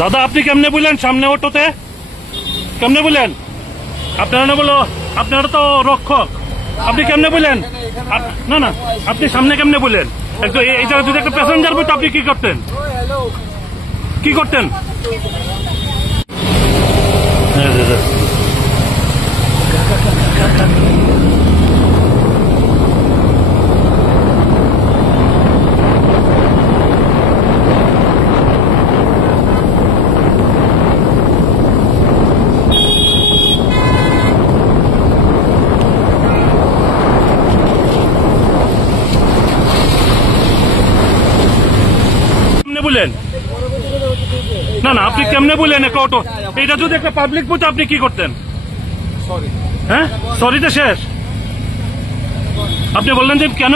দাদা আপনি কেমনে বললেন সামনে অটোতে? কেমনে বললেন? আপনারা না বলো, আপনারা তো রক্ষক, আপনি কেমনে বললেন? না না, আপনি সামনে কেমনে বললেন? একটু এই জায়গায় যদি একটা প্যাসেঞ্জার বলতো আপনি কি করতেন? কি করতেন? বলেন না না, আপনি কেমনে বললেন একটা অটো? এটা যদি একটা পাবলিক বুথ আপনি কি করতেন? হ্যাঁ, সরিতে শেষ। আপনি বললেন যে কেন?